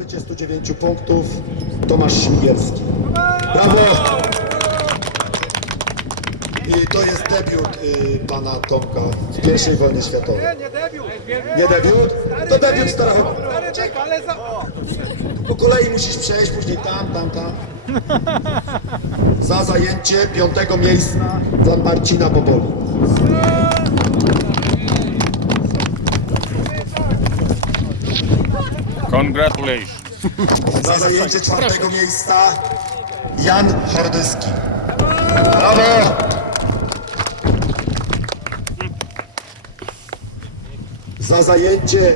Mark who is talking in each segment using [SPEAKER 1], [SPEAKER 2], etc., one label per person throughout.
[SPEAKER 1] zdobycie 109 punktów Tomasz Śmigielski. Brawo! I to jest debiut y, pana Tomka z pierwszej wojny światowej.
[SPEAKER 2] Nie debiut!
[SPEAKER 1] Nie debiut? To debiut
[SPEAKER 2] czek, ale za...
[SPEAKER 1] Po kolei musisz przejść, później tam, tam, tam. Za zajęcie piątego miejsca dla Marcina Boboli.
[SPEAKER 3] Congratulations.
[SPEAKER 1] Za zajęcie czwartego miejsca Jan Hordyski. Brawo! Za zajęcie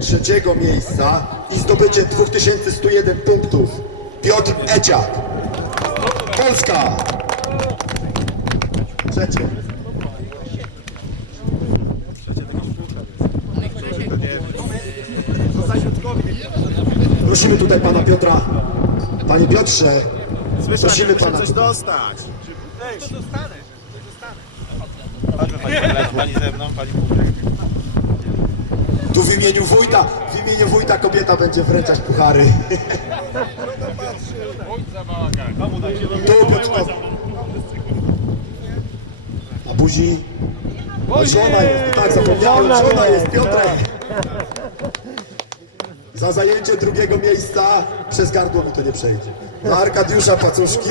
[SPEAKER 1] trzeciego miejsca i zdobycie 2101 punktów Piotr Eciak. Polska. Trzecie. Prosimy tutaj pana Piotra. Panie Piotrze, prosimy pana.
[SPEAKER 4] coś dostać.
[SPEAKER 2] To dostanę, to dostanę.
[SPEAKER 4] Pani ze mną, pani
[SPEAKER 1] Tu w imieniu wójta, w imieniu wójta kobieta będzie wręczać puchary. Tu Piotrkowi. A buzi? Żona jest, tak zapomniałem, żona jest, Piotrek. Za zajęcie drugiego miejsca przez gardło mi to nie przejdzie. Dla Arkadiusza Pacuszki.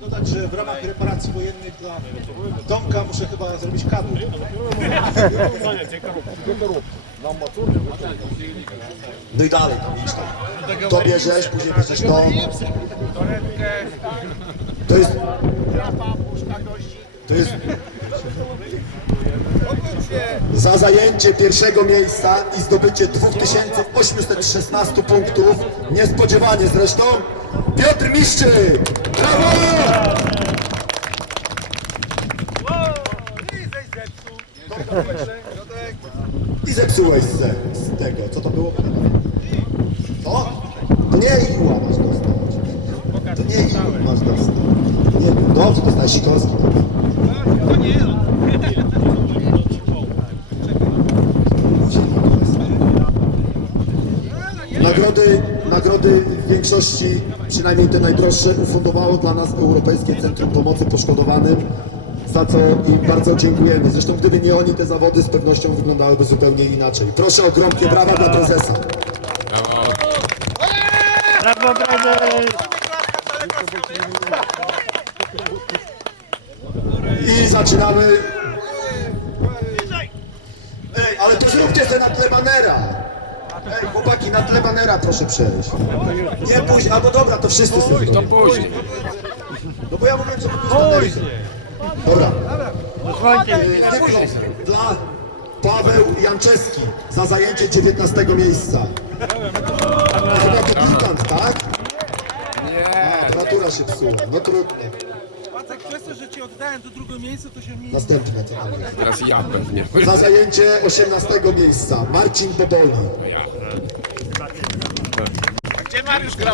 [SPEAKER 4] dodać, że w ramach reparacji wojennych dla Tomka muszę chyba zrobić kabel.
[SPEAKER 1] No i dalej tam idź tam. To bierzesz, później bierzesz to. To jest... To jest... Za zajęcie pierwszego miejsca i zdobycie 2816 punktów, niespodziewanie zresztą, Piotr Miszczyk! Brawo!
[SPEAKER 2] I
[SPEAKER 1] zepsułeś z, tego, co to było? Co? To nie igła masz dostać. To nie masz dostać. Nie, dobrze, dostałeś Sikorski. Nagrody, nagrody w większości, przynajmniej te najdroższe, ufundowało dla nas Europejskie Centrum Pomocy Poszkodowanym, za co im bardzo dziękujemy. Zresztą gdyby nie oni, te zawody z pewnością wyglądałyby zupełnie inaczej. Proszę o gromkie brawa dla prezesa. I zaczynamy. Ej, ale to zróbcie te na tle banera. Ej, chłopaki, na tle banera proszę przejść. Nie później, albo dobra, to wszyscy sobie
[SPEAKER 3] To później.
[SPEAKER 1] No bo ja mówię, że później. Dobra. Dyplom dla Paweł Janczewski za zajęcie 19 miejsca. To chyba debiutant, tak? Nie. A, natura się psuła, no trudno.
[SPEAKER 2] Pacek, przez to, że ci oddałem to drugie miejsce, to się mi...
[SPEAKER 1] Następne co tam jest.
[SPEAKER 3] Teraz ja pewnie.
[SPEAKER 1] Za zajęcie 18 miejsca Marcin Boboli.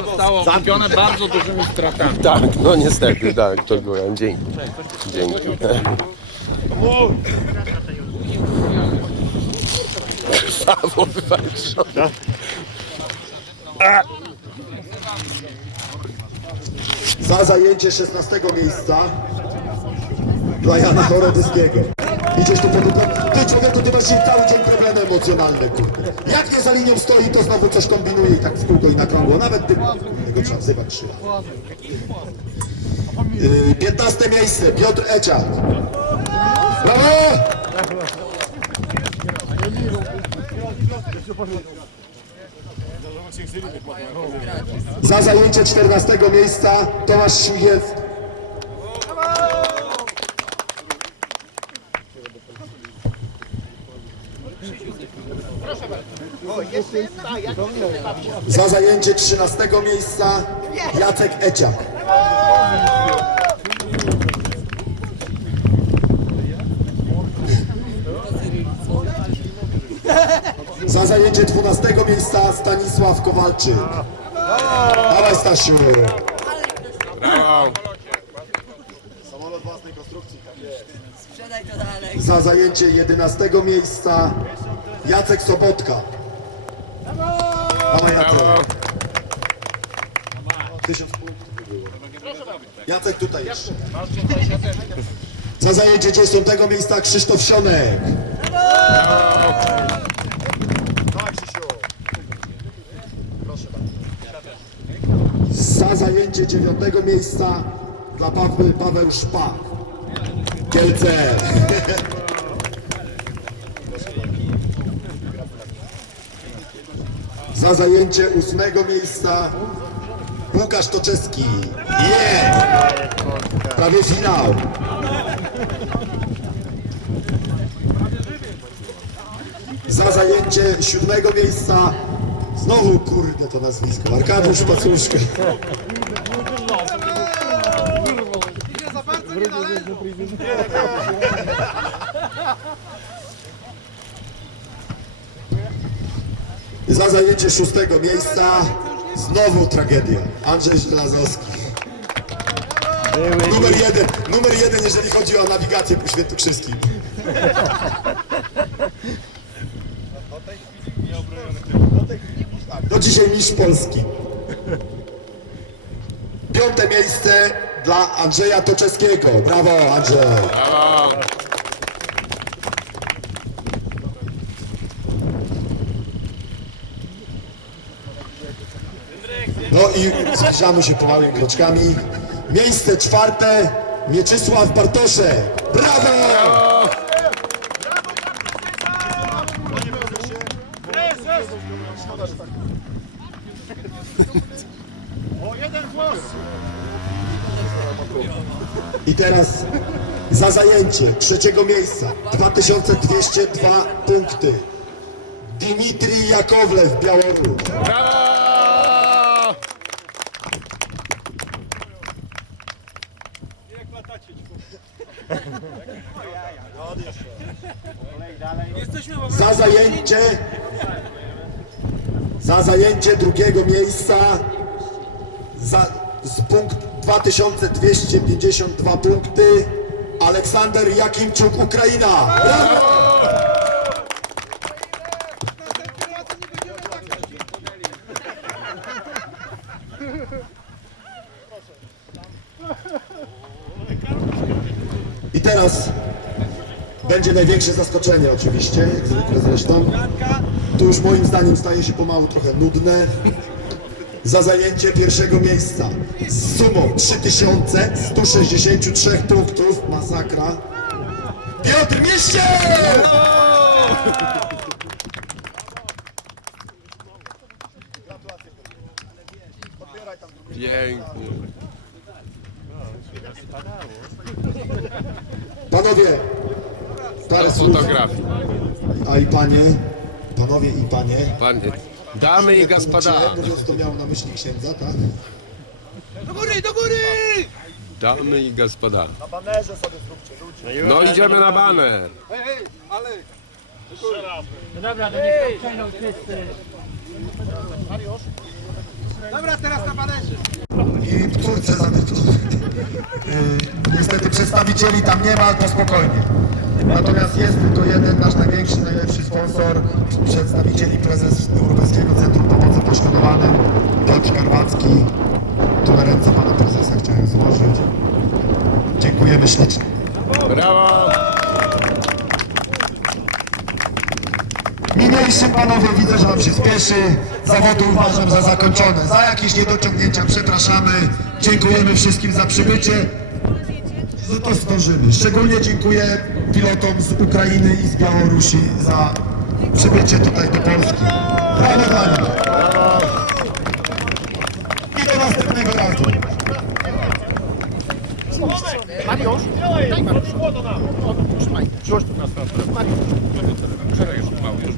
[SPEAKER 3] Zostało kupione bardzo dużymi stratami.
[SPEAKER 5] Tak, no niestety, tak, to byłem. Dzięki. Dzięki. Krwawo wywalczone.
[SPEAKER 1] Za zajęcie 16 miejsca Jana Chorobyskiego. Idziesz tu po? Ty człowieku, ty masz cały dzień problemy emocjonalne, kurde. Jak nie za linią stoi, to znowu coś kombinuje i tak w kółko i na krągło. Nawet ty, jego trzeba wzywać trzy razy. Yy, 15 miejsce, Piotr Eciak. Brawo! Za zajęcie 14 miejsca Tomasz Śmigielski. Za zajęcie 13 miejsca Jacek Eciak. Za zajęcie 12 miejsca Stanisław Kowalczyk. Dawaj Stasiu. Samolot własnej konstrukcji.
[SPEAKER 6] Sprzedaj to dalej.
[SPEAKER 1] Za zajęcie 11 miejsca Jacek Sobotka. Mama Jacek. Tysiąc punktów by było. Jacek tutaj jeszcze. Za zajęcie 10 miejsca Krzysztof Sionek. Za zajęcie 9 miejsca dla Paweł, Paweł Szpak. Kielce. Za zajęcie ósmego miejsca Łukasz Toczewski. Yeah! Prawie finał. Za zajęcie siódmego miejsca znowu kurde to nazwisko. Arkadiusz Pacuszka. Za zajęcie szóstego miejsca znowu tragedia. Andrzej Żelazowski. Numer jeden, numer jeden, jeżeli chodzi o nawigację po Świętokrzyskim. Do dzisiaj mistrz Polski. Piąte miejsce dla Andrzeja Toczewskiego. Brawo Andrzej. No i zbliżamy się pomałymi kroczkami. Miejsce czwarte Mieczysław Bartoszek. Brawo! I teraz za zajęcie trzeciego miejsca 2202 punkty. Dimitrij Jakowlew, Białoruś.
[SPEAKER 5] Brawo!
[SPEAKER 1] Za zajęcie za zajęcie drugiego miejsca za, z punkt 2252 punkty Aleksander Jakimczuk, Ukraina. Brawo! I teraz będzie największe zaskoczenie oczywiście, jak zwykle zresztą. To już moim zdaniem staje się pomału trochę nudne. Za zajęcie pierwszego miejsca z sumą 3163 punktów, masakra. Piotr Mieście!
[SPEAKER 5] Pięknie.
[SPEAKER 1] Panowie, parę słów,
[SPEAKER 5] Fotografii.
[SPEAKER 1] a i panie, panowie i panie.
[SPEAKER 5] Panie. Damy i gospoda.
[SPEAKER 1] Mówiąc to miał na myśli księdza, tak?
[SPEAKER 2] Do góry, do góry!
[SPEAKER 5] Damy i gospoda. Na banerze sobie zróbcie No idziemy na baner.
[SPEAKER 2] Ej, ej, ale... Dobra, teraz na banerze.
[SPEAKER 1] i w Turce zabytkowe. Niestety przedstawicieli tam nie ma, to spokojnie. Natomiast jest tylko jeden nasz największy, najlepszy sponsor, przedstawiciel i prezes Centrum Poszkodowanym, Piotr Karwacki. Tu na ręce pana prezesa chciałem złożyć. Dziękujemy ślicznie.
[SPEAKER 5] Brawo!
[SPEAKER 1] Niniejszym panowie widzę, że wam się spieszy. Zawody uważam za zakończone. Za jakieś niedociągnięcia przepraszamy. Dziękujemy wszystkim za przybycie. Że to zdążymy. Szczególnie dziękuję pilotom z Ukrainy i z Białorusi za przybycie tutaj do Polski. Brawo dla nich. Що ж тут нас там? Вчора я шукав, я